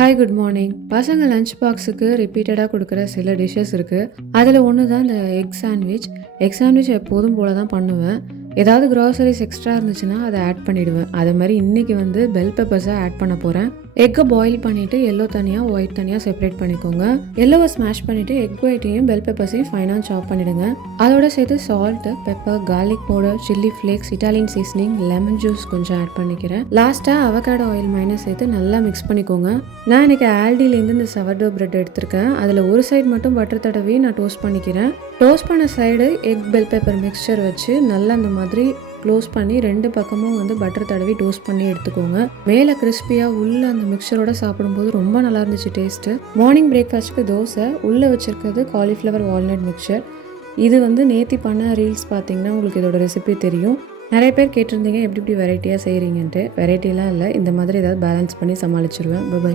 Hi good morning. பசங்க lunch பாக்ஸுக்கு ரிப்பீட்டடாக கொடுக்குற சில டிஷ்ஷஸ் இருக்குது. அதில் ஒன்று தான் இந்த எக் சாண்ட்விச். எக் சாண்ட்விச் எப்போதும் போல தான் பண்ணுவேன். ஏதாவது க்ராசரிஸ் எக்ஸ்ட்ரா இருந்துச்சுன்னா அதை ஆட் பண்ணிவிடுவேன். அதே மாதிரி இன்றைக்கி வந்து பெல் பெப்பர்ஸை ஆட் பண்ண போகிறேன். எக்கை பாயில் பண்ணிவிட்டு எல்லோ தனியாக ஒயிட் தனியாக செப்பரேட் பண்ணிக்கோங்க. எல்லோவை ஸ்மாஷ் பண்ணிவிட்டு எக் ஒயிட்டையும் பெல் பெப்பர்ஸையும் ஃபைனாக சாப் பண்ணிவிடுங்க. அதோட சேர்த்து salt, pepper, garlic powder, chilli flakes, Italian seasoning, lemon juice கொஞ்சம் ஆட் பண்ணிக்கிறேன். லாஸ்ட்டாக அவகாடோ ஆயில் மைனஸ் சேர்த்து நல்லா மிக்ஸ் பண்ணிக்கோங்க. நான் இன்றைக்கி ஆல்டிலேருந்து இந்த சவர்டோ பிரெட் எடுத்திருக்கேன். அதில் ஒரு சைடு மட்டும் பட்டர் தடவி நான் டோஸ்ட் பண்ணிக்கிறேன். டோஸ்ட் பண்ண side egg bell pepper mixture வச்சு நல்லா அந்த மாதிரி க்ளோஸ் பண்ணி ரெண்டு பக்கமும் வந்து பட்டர் தடவி டோஸ்ட் பண்ணி எடுத்துக்கோங்க. மேலே கிறிஸ்பியாக உள்ள அந்த மிக்சரோட சாப்பிடும்போது ரொம்ப நல்லா இருந்துச்சு டேஸ்ட்டு. மார்னிங் பிரேக்ஃபாஸ்ட்டுக்கு தோசை, உள்ளே வச்சுருக்கிறது காலிஃப்ளவர் வால்நட் மிக்சர். இது வந்து நேத்தி பண்ண ரீல்ஸ் பார்த்தீங்கன்னா உங்களுக்கு இதோட ரெசிபி தெரியும். நிறைய பேர் கேட்டிருந்தீங்க எப்படி இப்படி வெரைட்டியாக செய்கிறீங்கன்ட்டு. வெரைட்டிலாம் இல்லை, இந்த மாதிரி ஏதாவது பேலன்ஸ் பண்ணி சமாளிச்சிருவேன். பை.